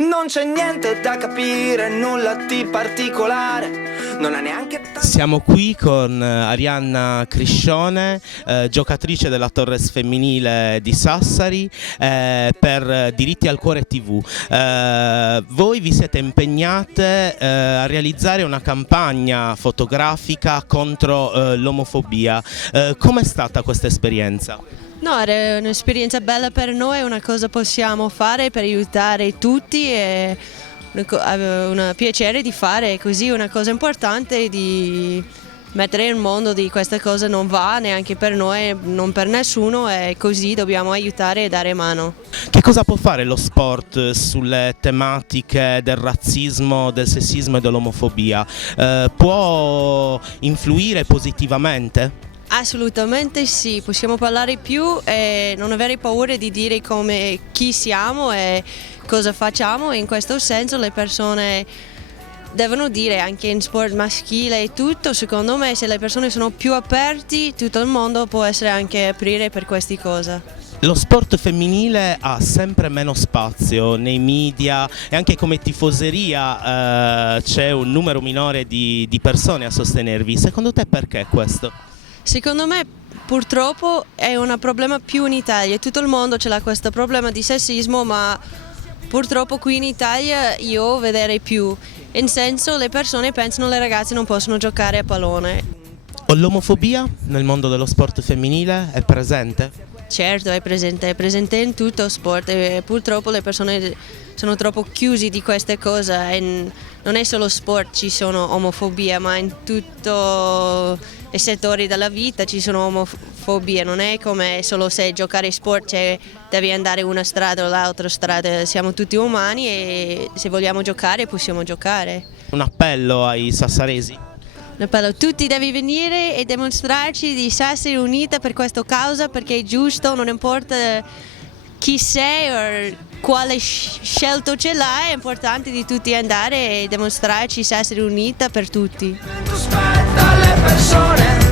Non c'è niente da capire, nulla di particolare, non ha neanche... Siamo qui con Arianna Criscione, giocatrice della Torres femminile di Sassari, per Diritti al Cuore TV. Voi vi siete impegnate a realizzare una campagna fotografica contro l'omofobia. Com'è stata questa esperienza? No, era un'esperienza bella per noi, una cosa possiamo fare per aiutare tutti e un piacere di fare così, una cosa importante di mettere in mondo di questa cosa non va neanche per noi, non per nessuno e così dobbiamo aiutare e dare mano. Che cosa può fare lo sport sulle tematiche del razzismo, del sessismo e dell'omofobia? Può influire positivamente? Assolutamente sì, possiamo parlare più e non avere paura di dire chi siamo e cosa facciamo. In questo senso le persone devono dire anche in sport maschile e tutto, secondo me se le persone sono più aperti tutto il mondo può essere anche aprire per queste cose. Lo sport femminile ha sempre meno spazio nei media e anche come tifoseria c'è un numero minore di persone a sostenervi. Secondo te perché questo? Secondo me purtroppo è un problema più in Italia, tutto il mondo c'è questo problema di sessismo, ma purtroppo qui in Italia io vedrei più, in senso le persone pensano che le ragazze non possono giocare a pallone. L'omofobia nel mondo dello sport femminile è presente? Certo, è presente in tutto sport e purtroppo le persone sono troppo chiuse di queste cose e non è solo sport ci sono omofobia, ma in tutti i settori della vita ci sono omofobia, non è come solo se giocare sport devi andare una strada o l'altra strada, siamo tutti umani e se vogliamo giocare possiamo giocare. Un appello ai sassaresi? Un appello, tutti devi venire e dimostrarci di Sassari unita per questa causa perché è giusto, non importa chi sei o quale scelta ce l'hai, è importante di tutti andare e dimostrarci Sassari unita per tutti. Aspetta le persone